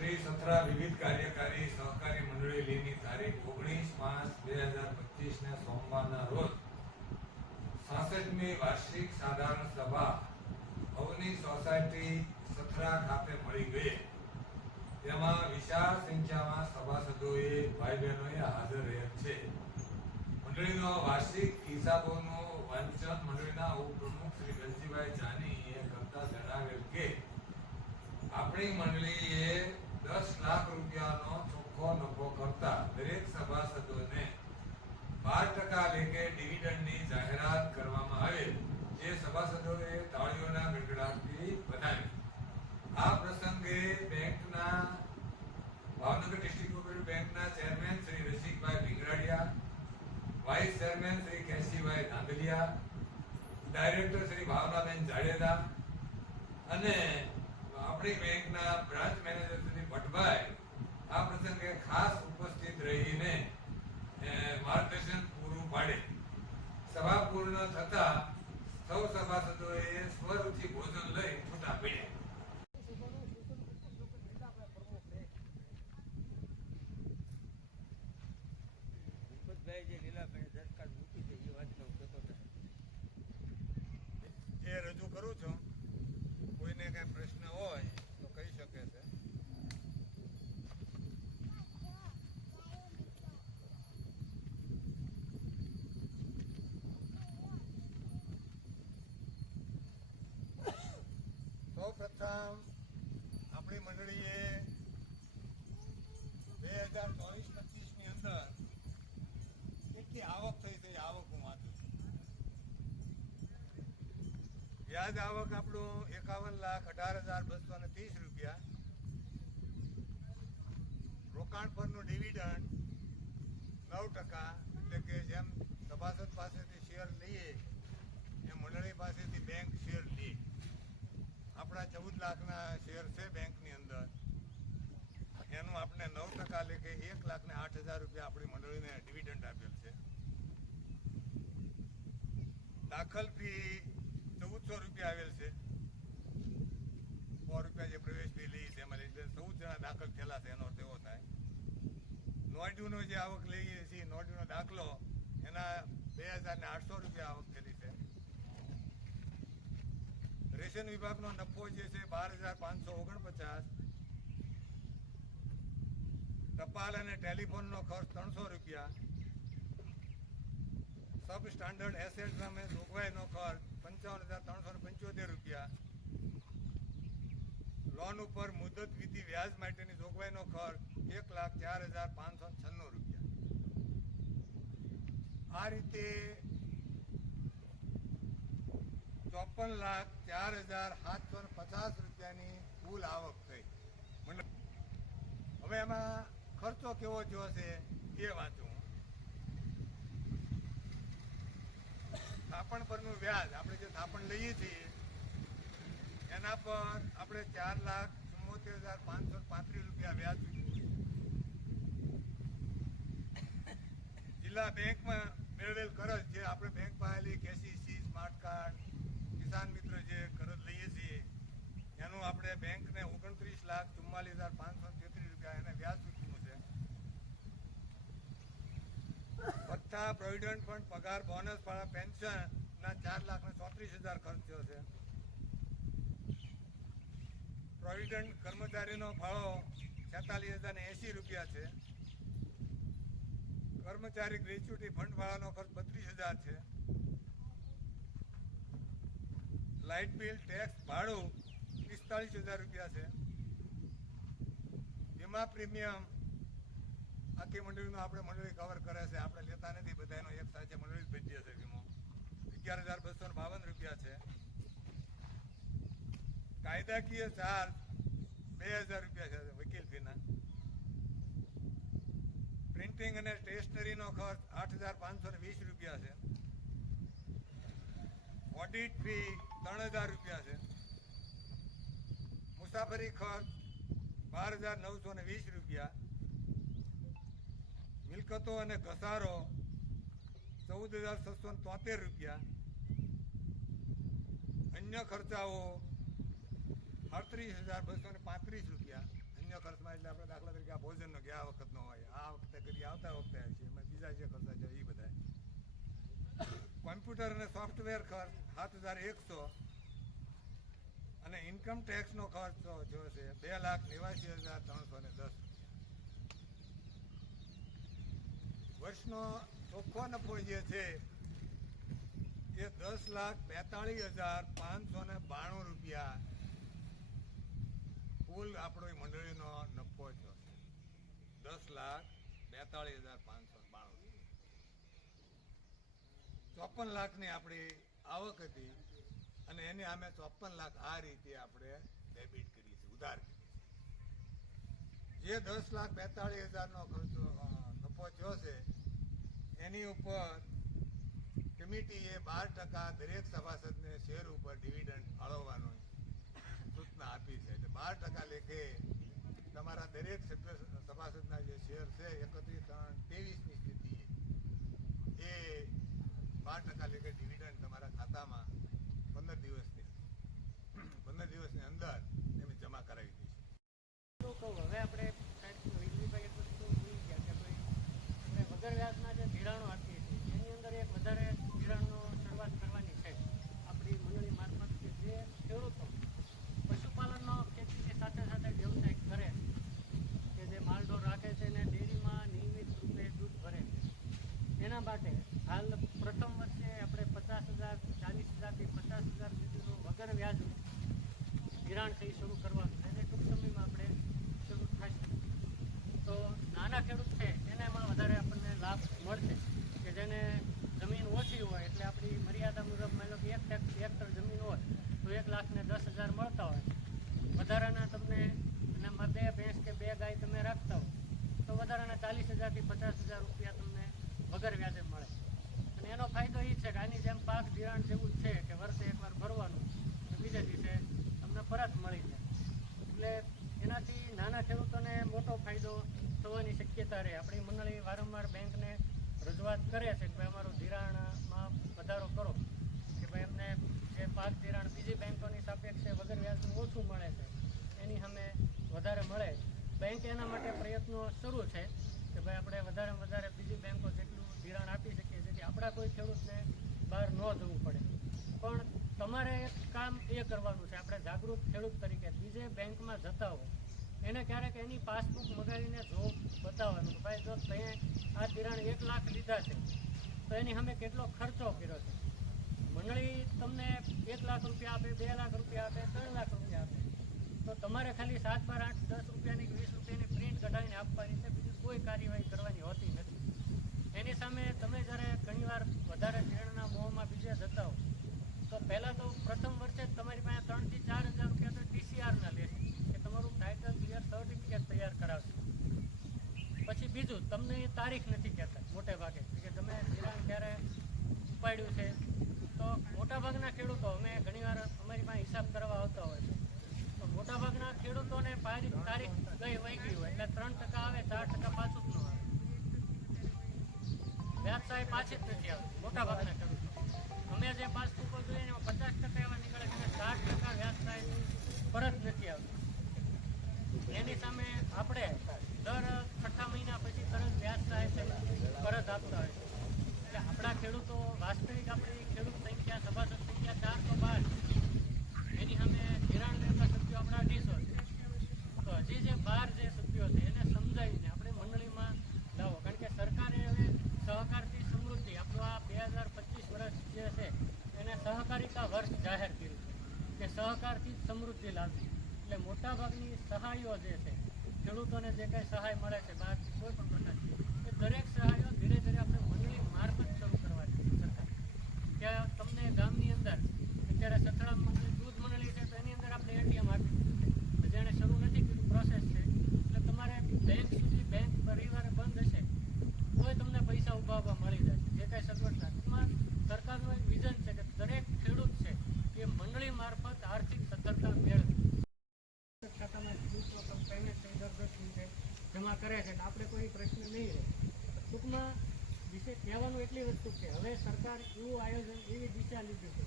શ્રી સથરા વિવિધ કાર્યકારી સહકારી મંડળી લીની તારીખ 19 માર્ચ 2025 ને સોમવારના રોજ 66મી વાર્ષિક સાધારણ સભા અવની સોસાયટી સથરા ખાતે મળી ગઈ. તેમાં વિશાળ સંખ્યામાં સભાસદોએ ભાઈ બહેનોએ હાજર રહ્યા છે. મંડળીનો વાર્ષિક હિસાબોનું વાંચન મંડળીના ઉપપ્રમુખ શ્રી ગંજીભાઈ જાનીએ કરતા જણાવેલ કે આપણી મંડળીએ 10 લાખ રૂપિયાનો ચોખ્ખો નફો કરતા દરેક સભાસદોને 12% લેખે ડિવિડન્ડની જાહેરાત કરવામાં આવેલ, જે સભાસદોએ તાળીઓના ગડગડાટથી વધાવી. આ પ્રસંગે બેંકના ભાવનગર ડિસ્ટ્રિક્ટ કોઓપરેટિવ બેંકના chairman Shri Rasikbhai Bhingradiya, vice chairman Shri Kesibhai Dhandhaliya, director Shri Bhavnaben Jadeja અને આપણી બેંકના બ્રાન્ચ મેનેજર શ્રી ભટ્ટભાઈ આ પ્રસંગે ખાસ ઉપસ્થિત રહીને માર્ગદર્શન પૂરું પાડે. સભા પૂર્ણ થતા સૌ સભાસદોએ સ્વરૂચિ ભોજન લઈ છૂટા પડ્યા. જે લીલાભાઈ દરકાર મૂકી છે એ વાત હું કહેતો એ રજૂ કરું છું. કોઈને કઈ પ્રશ્ન હોય તો કહી શકે છે. સૌ પ્રથમ આપણી મંડળીએ 2024-25 ની અંદર કેટલી આવક થઈ છે, આવક હું વાંચું છું. વ્યાજ આવક આપણું 51,18,230 રૂપિયા. રોકાણ પરનું ડિવિડન્ડ 9%, એટલે કે જેમ સભાસદ પાસેથી શેર લઈએ એમ મંડળી પાસેથી બેંક શેર લે. આપણા 14 લાખના શેર છે બેંકની અંદર, એનું આપણે 9% લેખે 1,08,000 રૂપિયા આપણી મંડળીને ડિવિડન્ડ આપેલ છે. દાખલ ફી 1400 રૂપિયા આવેલ છે. 100 રૂપિયા જે પ્રવેશ ફી લઈ છે એમાં 14 જણા દાખલ થયેલા છે, એનો અર્થ એવો થાય. નોંધ્યુંનો જે આવક લઈએ છીએ, નોંધ્યુંનો દાખલો એના 2,800 રૂપિયા આવક થયેલી છે. રેશન વિભાગનો નફો જે છે 12,549. ટપાલ અને ટેલિફોનનો ખર્ચ 300 રૂપિયા. સબ સ્ટાન્ડર્ડ એસેટ સામે જોગવાઈનો ખર્ચ 55,375 રૂપિયા. લોન ઉપર મુદત વિધિ વ્યાજ માટેની જોગવાઈનો ખર્ચ 1,04,596 રૂપિયા. આ રીતે 54,04,750 રૂપિયાની કુલ આવક થઈ. હવે એમાં ખર્ચો કેવો થયો છે એ વાંચું. થાપણ પરનું વ્યાજ આપણે જે થાપણ લઈએ છીએ એના પર આપણે 4,74,535 રૂપિયા વ્યાજ ચૂક્યું. જિલ્લા બેંકમાં મેળવેલ કરજ, જે આપણે બેંક પાસેલી કેસીસી, સ્માર્ટ કાર્ડ, કિસાન મિત્ર જે કરજ લઈએ છીએ એનું આપણે બેંકને 29,44,533 રૂપિયા એને વ્યાજ ચૂકવ્યું છે. ભથ્થા, પ્રોવિડન્ટ ફંડ, પગાર, બોનસ, પેન્શન ના 4,34,000 ખર્ચ થયો છે. પ્રોવિડન્ટ કર્મચારીનો ફાળો 46,080 રૂપિયા છે. કર્મચારી ગ્રેચ્યુટી ફંડ વાળાનો ખર્ચ 32,000 છે. લાઇટ બિલ, ટેક્સ, ભાડું 45,000 રૂપિયા છે. વીમા પ્રીમિયમ આખી મંડળીનો આપણે મંડળી કવર કરે છે, આપણે લેતા નથી, બધાનો એક સાથે મંડળી જ ભેજીએ છે. વીમો 11,252 રૂપિયા છે. કાયદાકીય ચાર્જ 2,000 રૂપિયા છે વકીલ ફીના. પ્રિન્ટિંગ અને સ્ટેશનરીનો ખર્ચ 8,520 રૂપિયા છે. ઓડિટ ફી 3,000 રૂપિયા છે. મુસાફરી ખર્ચ 12,920 રૂપિયા. મિલકતો અને ઘસારો 14,673 રૂપિયા. અન્ય ખર્ચાઓ 38,235 રૂપિયા. અન્ય ખર્ચમાં એટલે આપણે દાખલા તરીકે આ ભોજનનો કે આ વખતનો હોય, આ વખતે કરી આવતા વખતે આવે છે, એમાં બીજા જે ખર્ચા છે એ બધા. કોમ્પ્યુટર અને સોફ્ટવેર ખર્ચ 7,100 અને ઇન્કમ ટેક્સનો ખર્ચ જો છે 2,89,310. વર્ષનો ચોખ્ખો નફો જે છે એ 10,42,592 રૂપિયા કુલ આપણી મંડળીનો નફો થયો. 10,42,592. 54 લાખની આપણી આવક હતી અને એની સામે 54 લાખ આ રીતે આપણે ડેબિટ કરી છે, ઉધાર કરી છે. જે 10,42,000નો ખર્ચો નફો થયો છે એની ઉપર કમિટીએ 12% દરેક સભાસદને શેર ઉપર ડિવિડન્ડ ફાળવવાનો સૂચના આપી છે. એટલે 12% લેખે તમારા દરેક સભાસદના જે શેર છે 31/3/23ની સ્થિતિએ એ 12% લેખે ડિવિડન્ડ તમારા ખાતામાં 15 દિવસની અંદર એમ જમા કરાવી દઈશું. હવે આપણે વિજયભાઈ એક વસ્તુ ભૂલી ગયા કે ભાઈ આપણે વગર વ્યાજના જે ધિરાણો આપીએ છીએ એની અંદર એક વધારે ધિરાણનો શરૂઆત કરવાની છે આપણી મંડળી મારફત કે જે ખેડૂતો પશુપાલનનો ખેતીની સાથે સાથે વ્યવસાય કરે કે જે માલઢોર રાખે છે અને ડેરીમાં નિયમિત રૂપે દૂધ ભરે છે એના માટે હાલ પ્રથમ વર્ષે આપણે 50,000 40,000થી 50,000 સુધીનું વગર વ્યાજ ધિરાણ થઈ શરૂ કરવાનું છે અને ટૂંક સમયમાં આપણે શરૂ થશે. તો નાના ખેડૂત છે એને એમાં વધારે આપણને લાભ મળશે કે જેને જમીન ઓછી હોય એટલે આપણી મર્યાદા મુજબ માની લો કે 1 હેક્ટર જમીન હોય તો 1,10,000 મળતા હોય, વધારાના તમને અને 2 ભેંસ કે 2 ગાય તમે રાખતા હોય તો વધારાના 40,000થી 50,000 રૂપિયા તમને વગર વ્યાજે મળે. અને એનો ફાયદો એ છે કે આની જેમ પાક ધિરાણ જેવું છે કે વર્ષે એકવાર ભરવાનું બીજા દિવસે તમને પરત મળી જાય. એટલે એનાથી નાના ખેડૂતોને મોટો ફાયદો થવાની શક્યતા રહે. આપણી મંડળી વારંવાર બેંકને રજૂઆત કરે છે કે ભાઈ અમારું ધિરાણમાં વધારો કરો કે ભાઈ અમને જે પાક ધિરાણ બીજી બેંકોની સાપેક્ષે વગર વ્યાજનું ઓછું મળે છે એની સામે વધારે મળે. બેંક એના માટે પ્રયત્નો શરૂ છે કે ભાઈ આપણે વધારેમાં વધારે બીજી બેંકો જેટલું ધિરાણ આપી શકીએ જેથી આપણા કોઈ ખેડૂતને બહાર ન જવું પડે. પણ તમારે એક કામ એ કરવાનું છે, આપણે જાગૃત ખેડૂત તરીકે બીજે બેંકમાં જતા હોય એને ક્યારેક એની પાસબુક મગાવીને જો બતાવવાનું કે ભાઈ જો તમે આ ધિરાણ 1 લાખ લીધા છે તો એની સામે કેટલો ખર્ચો કર્યો છે. મંડળી તમને 1 લાખ રૂપિયા આપે, 2 લાખ રૂપિયા આપે, 3 લાખ રૂપિયા આપે તો તમારે ખાલી 7, 12, 8, 10 રૂપિયાની 20 રૂપિયાની પ્રિન્ટ કઢાવીને આપવાની છે, બીજી કોઈ કાર્યવાહી કરવાની હોતી નથી. એની સામે તમે જ્યારે ઘણીવાર વધારે ધિરાણના મોહમાં બીજે જતા હો તો પહેલાં તો પ્રથમ વર્ષે જ તમારી પાસે 3,000 થી 4,000 રૂપિયા તો TCRના લેશે કે તમારું ટાઇટલ ક્લિયર સર્ટિફિકેટ તૈયાર કરાવશે. પછી બીજું તમને એ તારીખ નથી કહેતા મોટે ભાગે કે તમે ધિરાણ ક્યારે ઉપાડ્યું છે. તો મોટાભાગના ખેડૂતો અમે ઘણીવાર અમારી પાસે હિસાબ કરવા આવતા હોય છે તો મોટાભાગના ખેડૂતોને તારીખ વહી ગઈ હોય એટલે 3% આવે, 4% પાછું જ ન આવે, વ્યાજ સાહેબ પાછી જ નથી આવતી મોટાભાગના ખેડૂતો. અમે જે પાસબુકો જોઈએ ને 50% એવા નીકળે કે 60% વ્યાજ સાહેબ પરત નથી આવતું. એની સામે આપણે દર 6 મહિના પછી તરત વ્યાજ સાહેબ પરત આપતા હોય છે. એટલે આપણા ખેડૂતો વાસ્તવિક આપણી ખેડૂત સંખ્યા સભાસદ સંખ્યા 412 એની સામે ધિરાણ લેતા સભ્યો આપણા 250 છે. તો હજી જે 12 જે સભ્યો છે એને સમજાવીને આપણે મંડળીમાં લાવો, કારણ કે સરકારે હવે સહકારથી સમૃદ્ધિ આપણું આ 2025 વર્ષ જે છે એને સહકારિતા વર્ષ જાહેર કર્યું છે કે સહકારથી જ સમૃદ્ધિ લાવવી. એટલે મોટાભાગની સહાયો જે છે ખેડૂતોને જે કંઈ સહાય મળે છે બહારથી કોઈ પણ પ્રકારની એ દરેક સહાયો ધીરે ધીરે આપણે મંડળી મારફત શરૂ કરવાની છે સરકાર. કે તમને ગામની અંદર અત્યારે સથળા દૂધ મંડળી છે તો એની અંદર આપણે ATM આપી દીધું છે, જેણે શરૂ નથી કર્યું પ્રોસેસ છે. એટલે તમારે બેંક સુધી બેંક પરિવારે બંધ હશે તોય તમને પૈસા ઉભા મળી જશે જે કાંઈ સગવડતા. એમાં સરકારનું એક વિઝન છે કે દરેક ખેડૂત છે એ મંડળી મારફત આર્થિક સદ્ધરતા મેળવે. ખાતામાં ખેડૂત રકમ પેમેન્ટ થઈ દર 10 મિનિટે જમા કરે છે એટલે આપણે કોઈ પ્રશ્ન નહીં રહે. ટૂંકમાં વિશે કહેવાનું એટલી વસ્તુ છે હવે સરકાર એવું આયોજન એવી દિશા લીધી છે.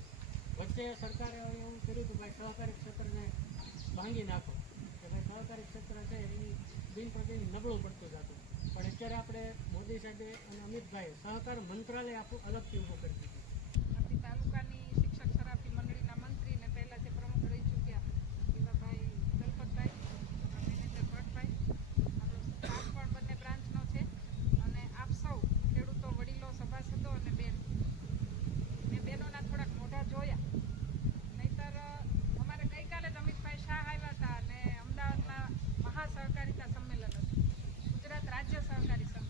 વચ્ચે સરકારે એવું કર્યું હતું ભાઈ સહકારી ક્ષેત્રને ભાંગી નાખો કે ભાઈ સહકારી ક્ષેત્ર છે એ બિન પ્રતિનિધિ નબળું પડતું જતું. પણ અત્યારે આપણે મોદી સાહેબે અને અમિતભાઈએ સહકાર મંત્રાલય આપણું અલગથી ઊભું કરી દીધું. આપણી તાલુકાની શિક્ષક સરાફી મંડળીના મંત્રી ને પહેલા જે પ્રમુખ રહી ચૂક્યા એવા ભાઈ દલપતભાઈ, આપણા મેનેજર ભટ્ટભાઈ, આપણો સ્ટાફ પણ બંને બ્રાન્ચનો છે અને આપ સૌ ખેડૂતો, વડીલો, સભાસદો અને મેં બહેનોના થોડાક મોઢા જોયા. નહીંતર અમારે ગઈકાલે જ અમિતભાઈ શાહ આવ્યા હતા અને અમદાવાદમાં મહાસહકારિતા સંમેલન હતું, ગુજરાત રાજ્ય સહકારી સંઘ.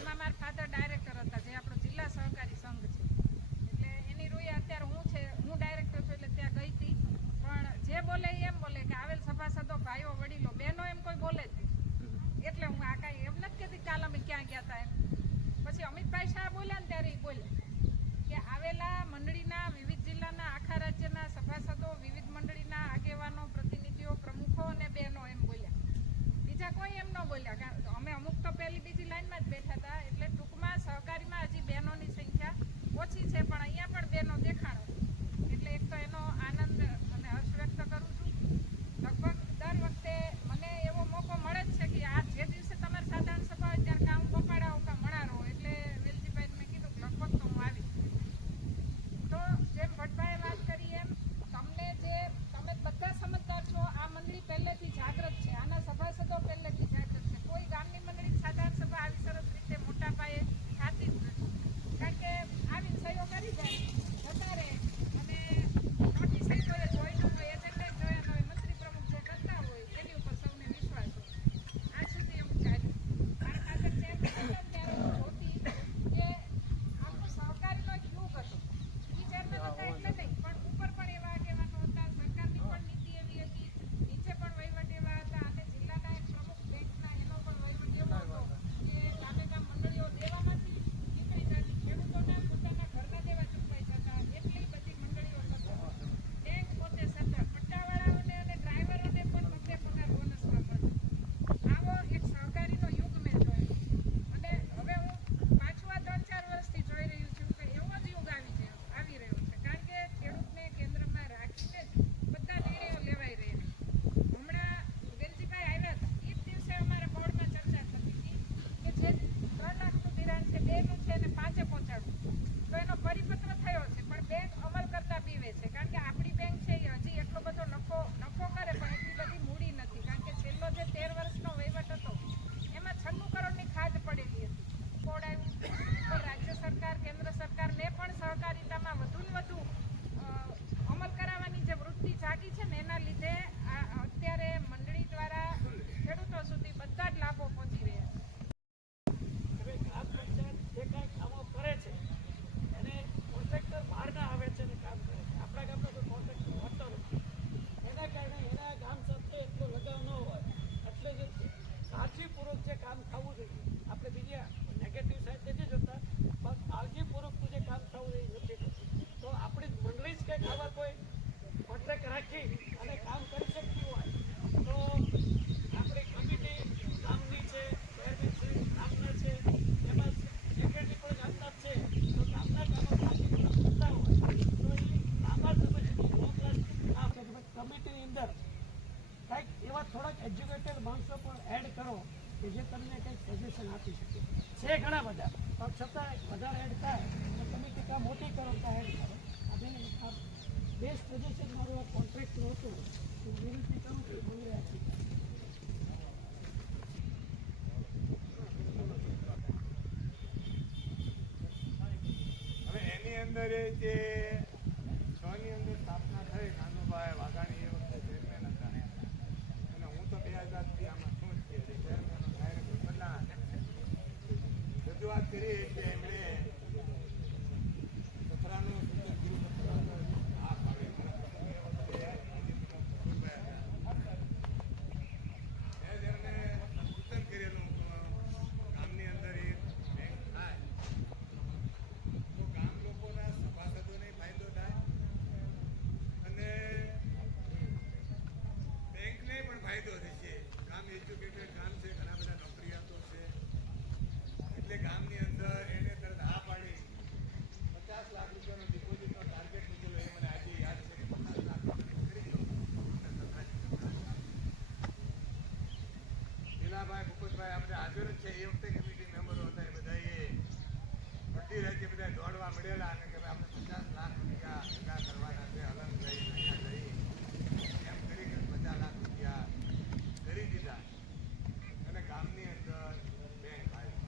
એમાં મારા ફાધર ડાયરેક્ટર હતા, જે આપણો જિલ્લા સહકારી સંઘ છે. એટલે એની રૂએ અત્યારે હું ડાયરેક્ટર છું એટલે ત્યાં ગઈ હતી. પણ જે બોલે એમ બોલે કે આવેલ સભાસદો, ભાઈઓ, વડીલો, બહેનો એમ કોઈ બોલે જ નહીં. એટલે હું આ કાંઈ એમ નથી કહેતી કાલ અમે ક્યાં ગયા હતા એમ. પછી અમિતભાઈ શાહ બોલ્યા ને ત્યારે એ બોલ્યા કે આવેલા મંડળીના વિવિધ જિલ્લાના, આખા રાજ્યના સભાસદો, વિવિધ મંડળીના આગેવાનો, પ્રતિનિધિઓ, પ્રમુખો અને બહેનો એમ બોલ્યા. બીજા કોઈ એમ ન બોલ્યા. કારણ અમે અમુક તો પહેલી બીજી લાઈનમાં જ બેઠા હતા. એટલે ટૂંકમાં સહકારીમાં હજી બહેનોની સંખ્યા ઓછી છે, પણ અહીંયા પણ બહેનો દેખાણો. એટલે એક તો એનો આનંદ અને હર્ષ વ્યક્ત કરું છું. લગભગ દર વખતે મને એવો મોકો મળે જ છે કે આ જે દિવસે તમારી સાધારણ સભા હોય ત્યારે કામ પપાડાવો કાં મણારો. એટલે વેલજીભાઈને મેં કીધું કે લગભગ તો હું આવીશ. તો જેમ ભટ્ટભાઈએ વાત કરી એમ તમે બધા સમજદાર છો. આ મંડળી પહેલેથી જાગૃત છે, આના સભાસદો પહેલેથી જાગૃત છે. કોઈ ગામની મંડળી સાધારણ સભા આવી સરસ રીતે મોટા પાયે થતી જ નથી. કારણ કે આવીને સહીઓ કરી જાય, જતા રહે અને નોટિસ કોઈ જોઈ ન હોય, એજન્ડે જોયા ન હોય, મંત્રી પ્રમુખ જે કરતા હોય એની ઉપર સૌને વિશ્વાસ હોય. આજ સુધી એવું ચાલ્યું. મારા ફાધર ચેરમેન હતા ત્યારે હું જોતી કે આખો સહકારીનો એક યુગ હતો. એ ચેરમેન હતા એટલે નહીં, પણ ઉપર પણ એવા આગેવાનો હતા, સરકારની પણ નીતિ એવી હતી, નીચે પણ વહીવટ એવા હતા. અને જિલ્લાના એક પ્રમુખ બેંકના એનો પણ વહીવટ એવો હતો કે ગામે ગામ મંડળીઓ દેવામાંથી નીકળી જતી, ખેડૂતોના પોતાના ઘરના દેવા ચૂકવાઈ જતા. એટલી બધી મંડળીઓ થતી. બેંક પોતે સતત પટ્ટાવાળાઓને અને ડ્રાઈવરોને પણ બધે પગાર બોનસમાં મળતો. આવો એક સહકારીનો યુગ મેં જોયો. અને હવે હું પાછું આ 3-4 વર્ષથી જોઈ રહ્યું છું કે એવો જ યુગ આવી રહ્યો છે. કારણ કે ખેડૂતને કેન્દ્રમાં રાખીને જ બધા નિર્ણયો લેવાઈ રહ્યા. હમણાં વેલજીભાઈ આવ્યા હતા એ જ દિવસે અમારા બોર્ડમાં ચર્ચા થતી હતી કે જે 3 લાખનું ધિરાણ છે 2નું છે અને 5 પહોંચાડવું. તો એનો પરિપત્ર થયો છે, પણ બેંક અમલ કરતા બીવે છે. કારણ કે આપણી બેંક છે એ હજી એટલો બધો નફો કરે પણ એટલી બધી મૂડી નથી. કારણ કે છેલ્લો જે 13 વર્ષનો વહીવટ હતો એમાં 96 કરોડની ખાધ પડેલી હતી. કોડ આવ્યું ઉપર રાજ્ય સરકાર, કેન્દ્ર સરકારને પણ સહકારિતામાં વધુ ને વધુ અમલ કરાવવાની જે વૃત્તિ જાગી છે ને એના લીધે અત્યારે મંડળી દ્વારા ખેડૂતો સુધી બધા જ લાભો પહોંચી રહ્યા છે. હવે ગ્રામ પંચાયત જે કાંઈ કામો કરે છે એને કોન્ટ્રાક્ટર બહારના આવે છે અને કામ કરે છે. આપણા ગામનો કોઈ કોન્ટ્રાક્ટર હોતો નથી. એના કારણે એના ગામ સાથે એટલો લગાવ ન હોય. એટલે જે કાળજીપૂર્વક જે કામ થવું જોઈએ, આપણે બીજા નેગેટિવ સાઈડ નથી જોતા, પણ કાળજીપૂર્વકનું જે કામ થવું જોઈએ એ નથી થતું. તો આપણી મંડળી જ કંઈક આવા કોઈ કોન્ટ્રાક્ટ રાખી અને કામ કરી શકતી હોય તો આપણી કમિટી ગામની છે, શહેરની છે, ગામના છે, એમાં સેક્રેટરી પણ ગામના જ છે. તો ગામના કામો કાળજીપૂર્વક કરતા હોય તો એ લાંબા સમય સુધી લોંગ લાસ્ટિંગ કામ છે. કમિટીની અંદર કંઈક એવા થોડાક એજ્યુકેટેડ માણસો પણ એડ કરો કે જે તમને કંઈક સજેશન આપી શકે. છે ઘણા બધા, પણ છતાં વધારે એડ થાય તો કમિટી કામ મોટી કરો તો એડ કરો. આ બેસ્ટ સજેશન મારું આ કોન્ટ્રાક્ટનું હતું. હું વિનંતી કરું છું મંગળે આપી. હવે એની અંદર એ જે 6ની અંદર સ્થાપના થઈ, નાનુભાઈ વાઘાણી એ વખતે ચેરમેન હતા અને હું તો 2000થી આમાં છું જ કે ચેરમેનો ડાયરેક્ટર બધા રજૂઆત કરી કે એમણે સથરાનું સૂચન કર્યું. આ પાડે સૂચન કરેલું ગામની અંદર એક બેંક થાય તો ગામ લોકોના સભાસદોને ફાયદો થાય અને બેંકને પણ ફાયદો થશે. ગામ એજ્યુકેટેડ ગામ છે, ઘણા બધા નોકરિયાતો છે. એટલે ગામની અંદર એને તરત હા પાડી 50 લાખ રૂપિયાનો ડિપોઝિટનો ટાર્ગેટ મૂકેલો એ મને આજે યાદ છે કે 50 લાખ રૂપિયા કરી દો. આ બધા હાજર જ છે. એ વખતે કમિટી મેમ્બરો હતા એ બધાએ અડધી રાતે બધા દોડવા મળેલા અને